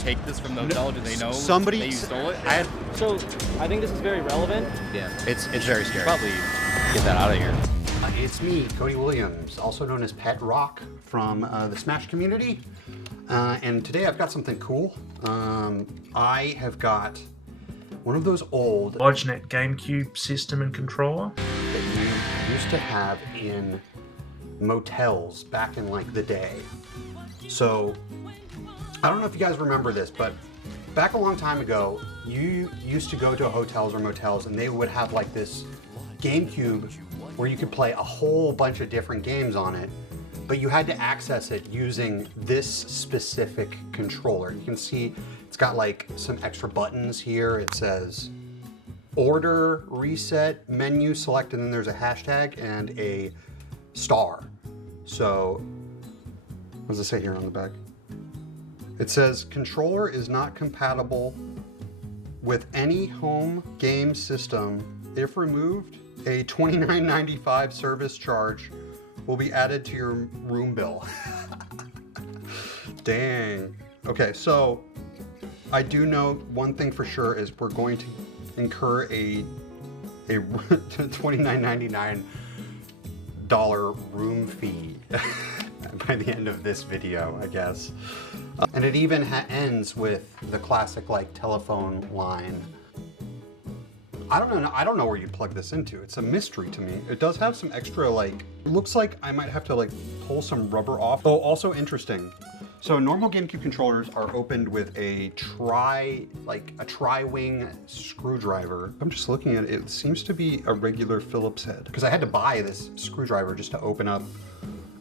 take this from the hotel? Do they know somebody that you stole it? So I think this is very relevant. Yeah. It's very scary. Probably get that out of here. It's me, Cody Williams, also known as Pet Rock from the Smash community. And today I've got something cool. I have got one of those old Lodgenet Gamecube system and controller that you used to have in motels back in like the day. So I don't know if you guys remember this, but back a long time ago, you used to go to hotels or motels and they would have like this GameCube where you could play a whole bunch of different games on it, but you had to access it using this specific controller. You can see it's got like some extra buttons here. It says order, reset, menu, select, and then there's a hashtag and a star. So, what does it say here on the back? It says controller is not compatible with any home game system. If removed, a $29.95 service charge will be added to your room bill. Dang. Okay, so I do know one thing for sure is we're going to incur a $29.99 room fee by the end of this video, I guess. And it even ends with the classic like telephone line. I don't know where you plug this into. It's a mystery to me. It does have some extra like, it looks like I might have to like pull some rubber off. Oh, also interesting. So normal GameCube controllers are opened with a tri-wing screwdriver. I'm just looking at it. It seems to be a regular Phillips head because I had to buy this screwdriver just to open up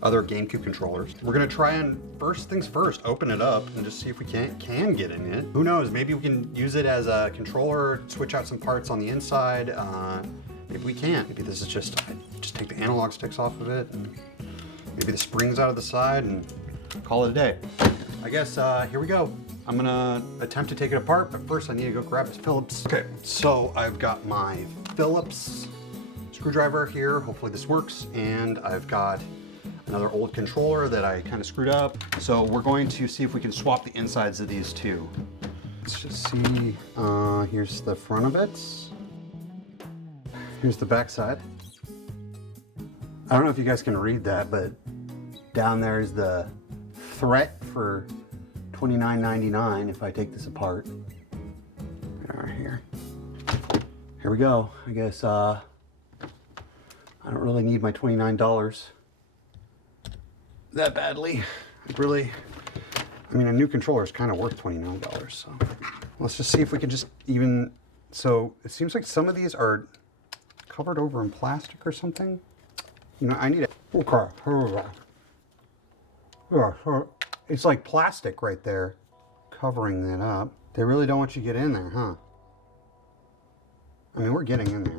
other GameCube controllers. We're gonna try and, first things first, open it up and just see if we can get in it. Who knows, maybe we can use it as a controller, switch out some parts on the inside. Maybe we can't. Maybe this is just take the analog sticks off of it and maybe the springs out of the side and call it a day. I guess here we go. I'm gonna attempt to take it apart, but first I need to go grab this Phillips. Okay, so I've got my Phillips screwdriver here. Hopefully this works. And I've got another old controller that I kind of screwed up. So we're going to see if we can swap the insides of these two. Let's just see, here's the front of it. Here's the back side. I don't know if you guys can read that, but down there is the threat for $29.99 if I take this apart. Right here. Here we go. I guess I don't really need my $29 that badly. I mean, a new controller is kind of worth $29, so let's just see if we can just even, so it seems like some of these are covered over in plastic or something. You know, I need it. Okay, here we go. Yeah, so it's like plastic right there covering that up. They really don't want you to get in there, huh? I mean, we're getting in there.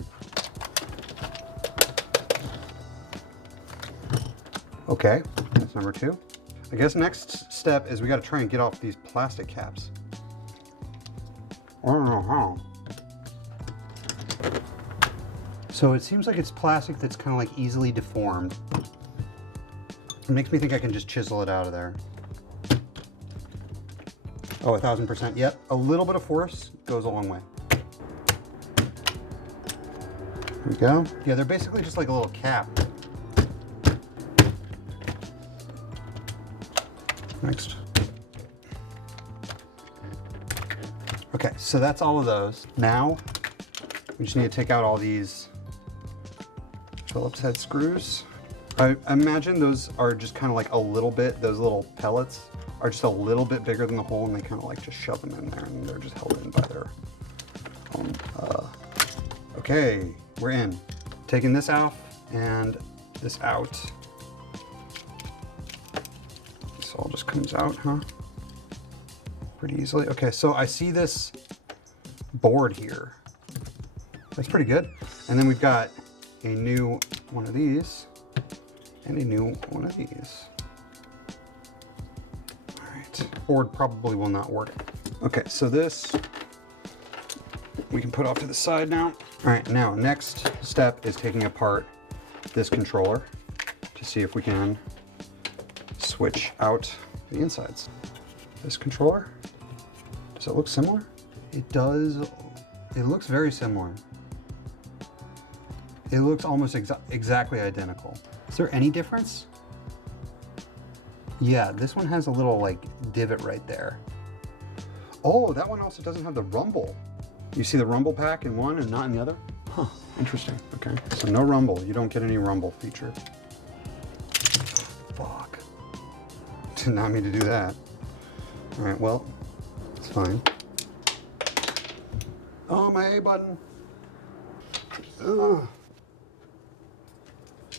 Okay, that's number two. I guess next step is we got to try and get off these plastic caps. I don't know how. So it seems like it's plastic that's kind of like easily deformed. It makes me think I can just chisel it out of there. Oh, 1000%. Yep, a little bit of force goes a long way. There we go. Yeah, they're basically just like a little cap. Next. Okay, so that's all of those. Now, we just need to take out all these Phillips head screws. I imagine those are just kind of like a little bit, those little pellets are just a little bit bigger than the hole and they kind of like just shove them in there and they're just held in by their own. Okay, we're in. Taking this out and this out. This all just comes out, huh? Pretty easily. Okay, so I see this board here. That's pretty good. And then we've got a new one of these and a new one of these. All right, board probably will not work. Okay, so this we can put off to the side now. All right, now next step is taking apart this controller to see if we can switch out the insides. This controller Does it look similar? It does. It looks very similar. It looks almost exactly identical. Is there any difference? Yeah, this one has a little like divot right there. Oh, that one also doesn't have the rumble. You see the rumble pack in one and not in the other? Huh, interesting. Okay, so no rumble. You don't get any rumble feature. Fuck. Did not mean to do that. All right, well, it's fine. Oh, my A button. Ugh.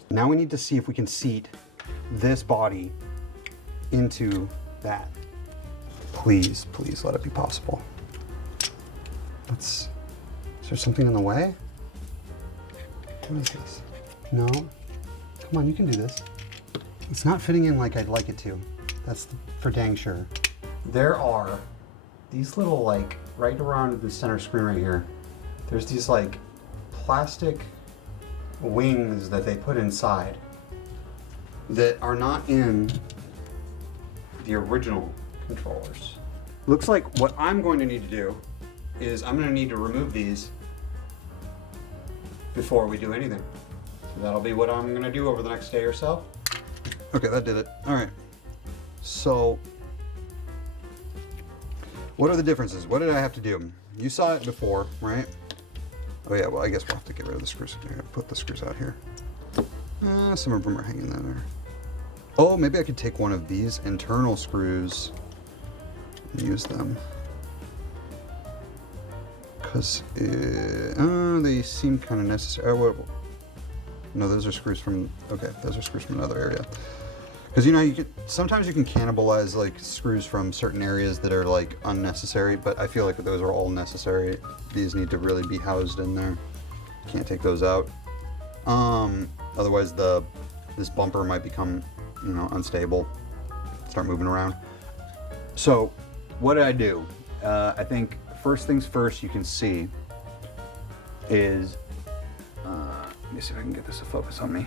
Now we need to see if we can seat this body into that. Please, please let it be possible. Is there something in the way? What is this? No? Come on, you can do this. It's not fitting in like I'd like it to. That's for dang sure. There are these little, like, right around the center screen right here, there's these like plastic wings that they put inside that are not in the original controllers. Looks like what I'm going to need to do is I'm going to need to remove these before we do anything. So that'll be what I'm going to do over the next day or so. Okay, that did it. All right. So what are the differences? What did I have to do? You saw it before, right? Oh yeah, well I guess we'll have to get rid of the screws. I'm gonna put the screws out here. Some of them are hanging in there. Oh, maybe I could take one of these internal screws and use them. Because they seem kind of necessary. Oh, no, those are screws from, okay, those are screws from another area. Because you know, sometimes you can cannibalize like screws from certain areas that are like unnecessary, but I feel like those are all necessary. These need to really be housed in there. Can't take those out. Otherwise this bumper might become, you know, unstable, start moving around. So what did I do? I think first things first you can see is, let me see if I can get this to focus on me.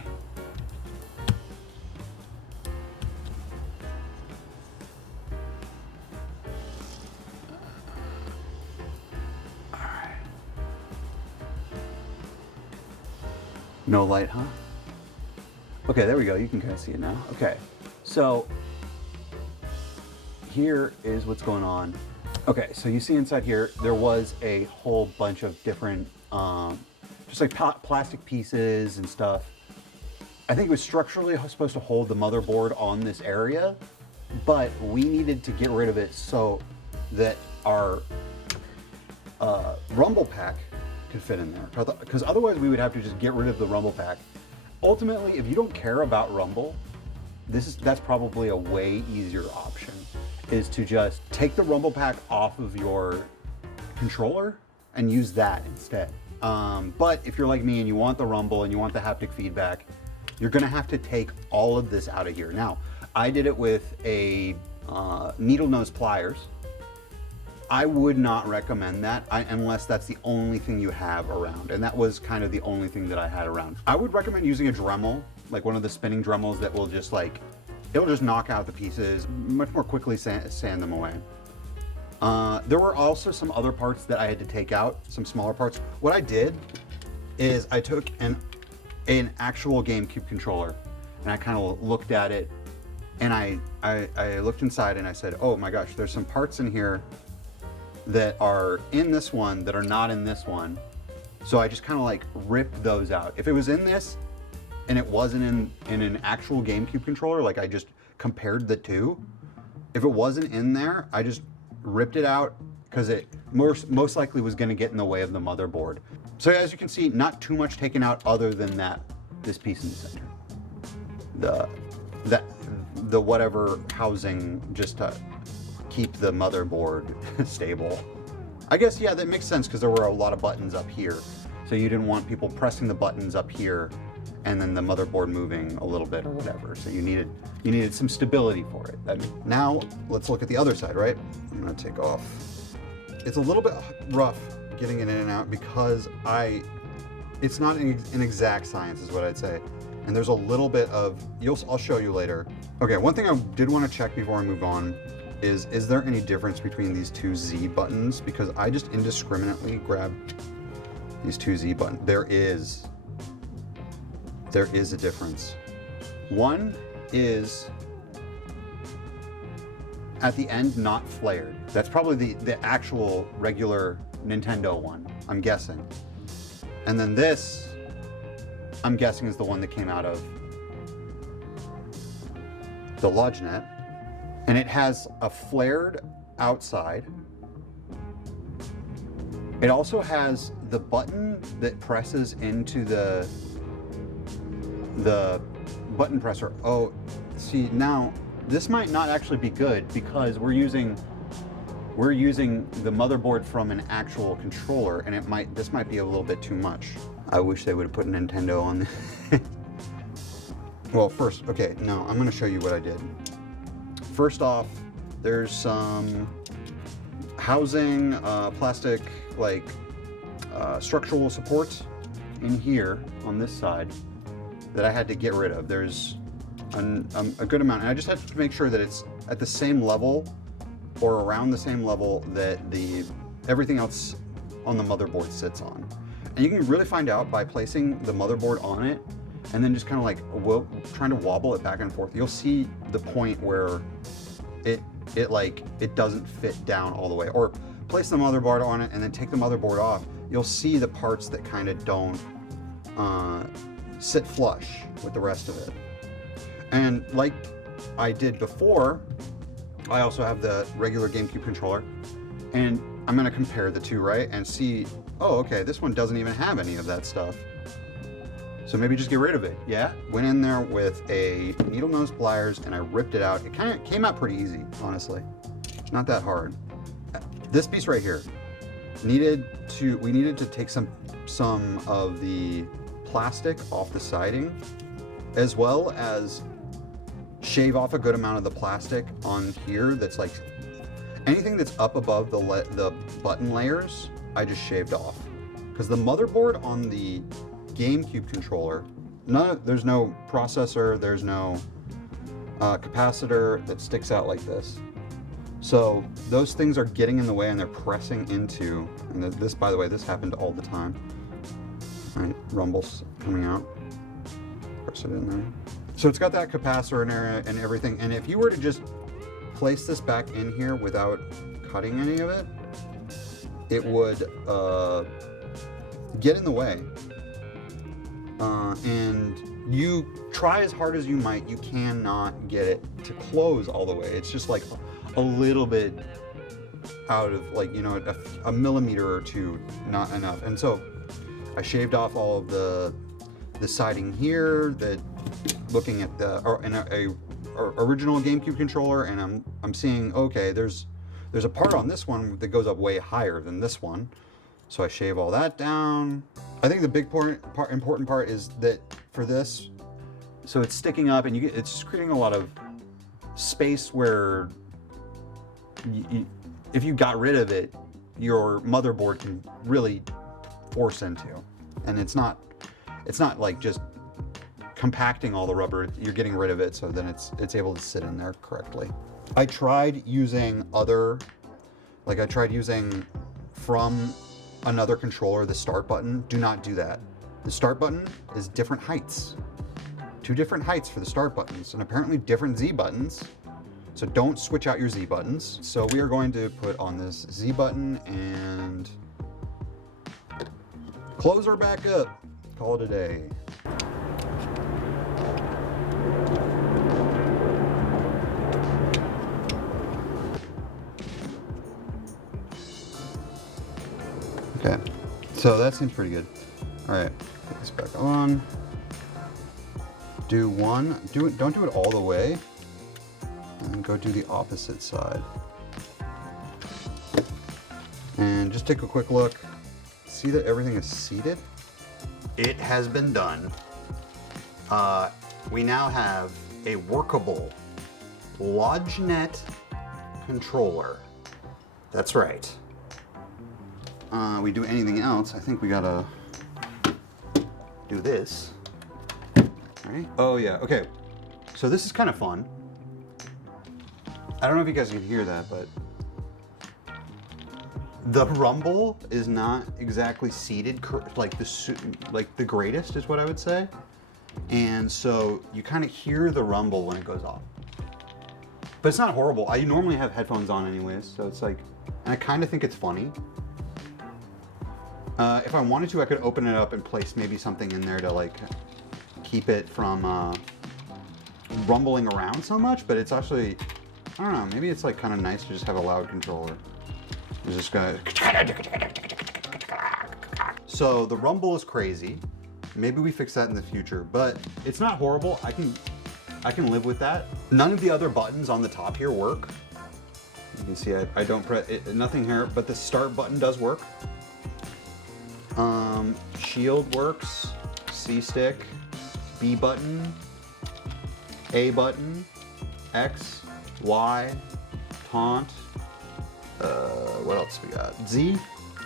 No light, huh? Okay, there we go. You can kind of see it now. Okay, so here is what's going on. Okay, so you see inside here, there was a whole bunch of different, just like plastic pieces and stuff. I think it was structurally supposed to hold the motherboard on this area, but we needed to get rid of it so that our rumble pack could fit in there. Because otherwise we would have to just get rid of the rumble pack. Ultimately, if you don't care about rumble, that's probably a way easier option, is to just take the rumble pack off of your controller and use that instead. But if you're like me and you want the rumble and you want the haptic feedback, you're gonna have to take all of this out of here. Now, I did it with a needle nose pliers. I would not recommend that unless that's the only thing you have around. And that was kind of the only thing that I had around. I would recommend using a Dremel, like one of the spinning Dremels that will just like, it'll just knock out the pieces, much more quickly sand them away. There were also some other parts that I had to take out, some smaller parts. What I did is I took an actual GameCube controller and I kind of looked at it and I looked inside and I said, oh my gosh, there's some parts in here that are in this one that are not in this one. So I just kind of like ripped those out. If it was in this and it wasn't in an actual GameCube controller, like I just compared the two, if it wasn't in there, I just ripped it out because it most likely was going to get in the way of the motherboard. So as you can see, not too much taken out other than this piece in the center. The whatever housing just to keep the motherboard stable. I guess, yeah, that makes sense because there were a lot of buttons up here. So you didn't want people pressing the buttons up here and then the motherboard moving a little bit or whatever. So you needed some stability for it. Now let's look at the other side, right? I'm gonna take off. It's a little bit rough getting it in and out because it's not an exact science is what I'd say. And there's a little bit of, I'll show you later. Okay, one thing I did want to check before I move on is there any difference between these two Z buttons? Because I just indiscriminately grabbed these two Z buttons. There is a difference. One is at the end not flared. That's probably the actual regular Nintendo one, I'm guessing. And then this, I'm guessing, is the one that came out of the Lodgenet. And it has a flared outside. It also has the button that presses into the button presser. Oh, see, now this might not actually be good because we're using the motherboard from an actual controller, and this might be a little bit too much. I wish they would have put Nintendo on there. Well, first, okay, no, I'm gonna show you what I did. First off, there's some housing, plastic, like structural support in here on this side that I had to get rid of. There's a good amount, and I just had to make sure that it's at the same level or around the same level that everything else on the motherboard sits on. And you can really find out by placing the motherboard on it and then just kind of like trying to wobble it back and forth. You'll see the point where it doesn't fit down all the way. Or place the motherboard on it and then take the motherboard off. You'll see the parts that kind of don't sit flush with the rest of it. And like I did before, I also have the regular GameCube controller, and I'm gonna compare the two, right? And see, oh, okay, this one doesn't even have any of that stuff. So maybe just get rid of it. Yeah, went in there with a needle nose pliers and I ripped it out. It kind of came out pretty easy, honestly. Not that hard. This piece right here, we needed to take some of the plastic off the siding, as well as shave off a good amount of the plastic on here. That's like anything that's up above the button layers, I just shaved off. Because the motherboard on the GameCube controller, there's no processor, there's no capacitor that sticks out like this. So those things are getting in the way and they're pressing into, and this, by the way, this happened all the time. Right, rumbles coming out. Press it in there. So it's got that capacitor in there and everything. And if you were to just place this back in here without cutting any of it, it would get in the way. And you try as hard as you might, you cannot get it to close all the way. It's just like a little bit out of, like, you know, a millimeter or two, not enough. And so I shaved off all of the siding here, that looking at the original GameCube controller, and I'm seeing, okay, there's a part on this one that goes up way higher than this one. So I shave all that down. I think the big important part is that for this, so it's sticking up and it's just creating a lot of space where if you got rid of it, your motherboard can really force into. And it's not like just compacting all the rubber, you're getting rid of it, so then it's able to sit in there correctly. I tried using from another controller the start button. Do not do that. The start button is different heights. 2 different heights for the start buttons, and apparently different Z buttons. So don't switch out your Z buttons. So we are going to put on this Z button and close her back up. Call it a day. Okay, so that seems pretty good. All right, put this back on. Don't do it all the way, and go do the opposite side. And just take a quick look. See that everything is seated? It has been done. We now have a workable Lodgenet controller. That's right. We do anything else, I think we gotta do this. All right. Oh yeah, okay. So this is kind of fun. I don't know if you guys can hear that, but the rumble is not exactly seated like the greatest is what I would say. And so you kind of hear the rumble when it goes off. But it's not horrible. I normally have headphones on anyways, so it's like, and I kind of think it's funny. If I wanted to, I could open it up and place maybe something in there to like keep it from rumbling around so much, but it's actually, I don't know, maybe it's like kind of nice to just have a loud controller. It's just gonna... So the rumble is crazy. Maybe we fix that in the future, but it's not horrible. I can live with that. None of the other buttons on the top here work. You can see I don't press nothing here, but the start button does work. Shield works, C stick, B button, A button, X, Y, taunt. What else we got? Z.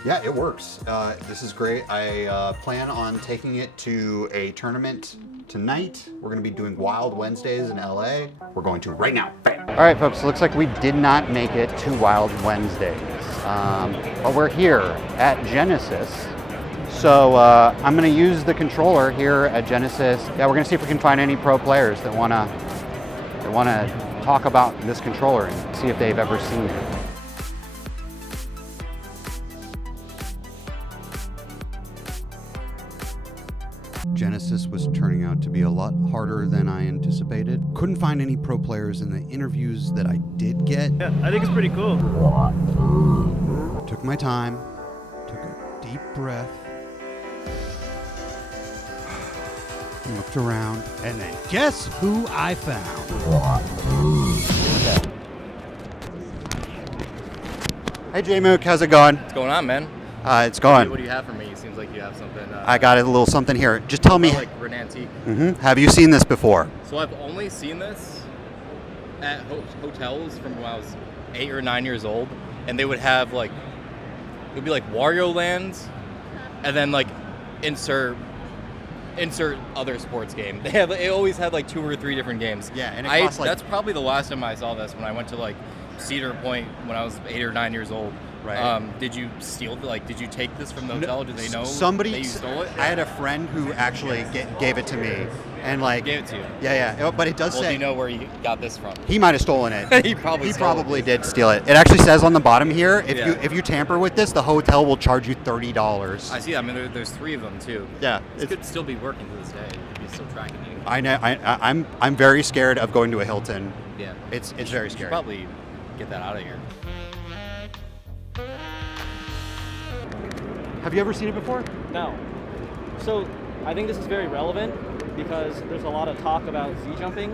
Yeah, it works. This is great. I plan on taking it to a tournament tonight. We're gonna be doing Wild Wednesdays in LA. We're going to right now. Bam. All right, folks, looks like we did not make it to Wild Wednesdays, but we're here at Genesis. So I'm gonna use the controller here at Genesis. Yeah, we're gonna see if we can find any pro players that wanna talk about this controller and see if they've ever seen it. Genesis was turning out to be a lot harder than I anticipated. Couldn't find any pro players in the interviews that I did get. Yeah, I think it's pretty cool. Took my time, took a deep breath, looked around, and then guess who I found? Hey Jmook, how's it going? What's going on, man? It's going. What do you have for me? It seems like you have something. I got a little something here. Just tell me. Like an antique. Have you seen this before? So I've only seen this at hotels from when I was 8 or 9 years old, and they would have like, it would be like Wario Land, and then like insert other sports game. It always had like 2 or 3 different games. Yeah, and it costs like... That's probably the last time I saw this, when I went to like Cedar Point when I was 8 or 9 years old. Right. Did you steal? Did you take this from the hotel? Did they know somebody that you stole it? I had a friend who actually gave it to me, and like gave it to you. Yeah. But it does say. Do you know where you got this from? He might have stolen it. He probably did steal it. It actually says on the bottom here, Yeah. if you tamper with this, the hotel will charge you $30. I see. I mean, there's 3 of them too. Yeah. It could still be working to this day. It could be still tracking you. I know. I'm very scared of going to a Hilton. Yeah. It's very You should scary. probably get that out of here. Have you ever seen it before? No. So I think this is very relevant because there's a lot of talk about Z jumping,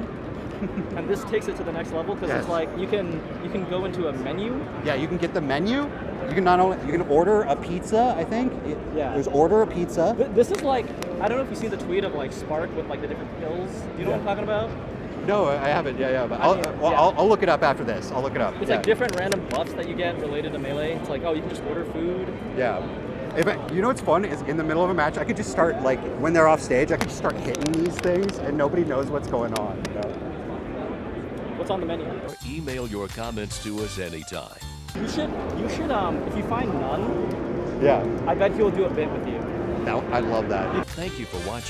and this takes it to the next level because it's like you can go into a menu. Yeah, you can get the menu. You can order a pizza. I think. Yeah. There's order a pizza. This is like, I don't know if you see the tweet of like Spark with like the different pills. Do you know what I'm talking about? No, I haven't. Yeah. But I mean, I'll look it up after this. I'll look it up. It's like different random buffs that you get related to Melee. It's like, oh, you can just order food. Yeah. You know what's fun is in the middle of a match, I could just start, like, when they're off stage, I could just start hitting these things and nobody knows what's going on. You know? What's on the menu? Email your comments to us anytime. You should if you find none, Yeah. I bet he'll do a bit with you. No, I love that. Thank you for watching.